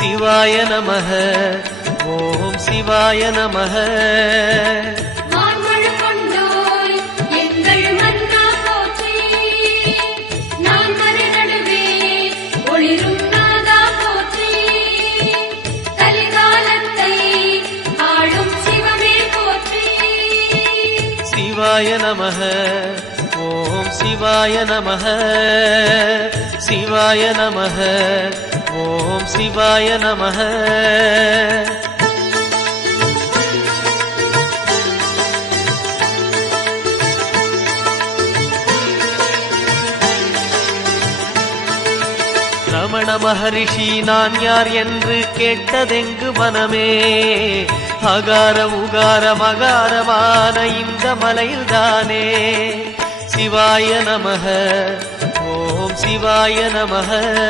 சிவாய நமः. ஓம் சிவாய நமः. சிவாய நமः. ஓம் சிவாய நமः. சிவாய நமः. ஓம் சிவாய நமः. ரமண மகரிஷி நான் யார் என்று கேட்டதெங்கு மனமே? அகார உகார மகாரமான இந்த மலையில்தானே. சிவாய நமः. ஓம் சிவாய நமः.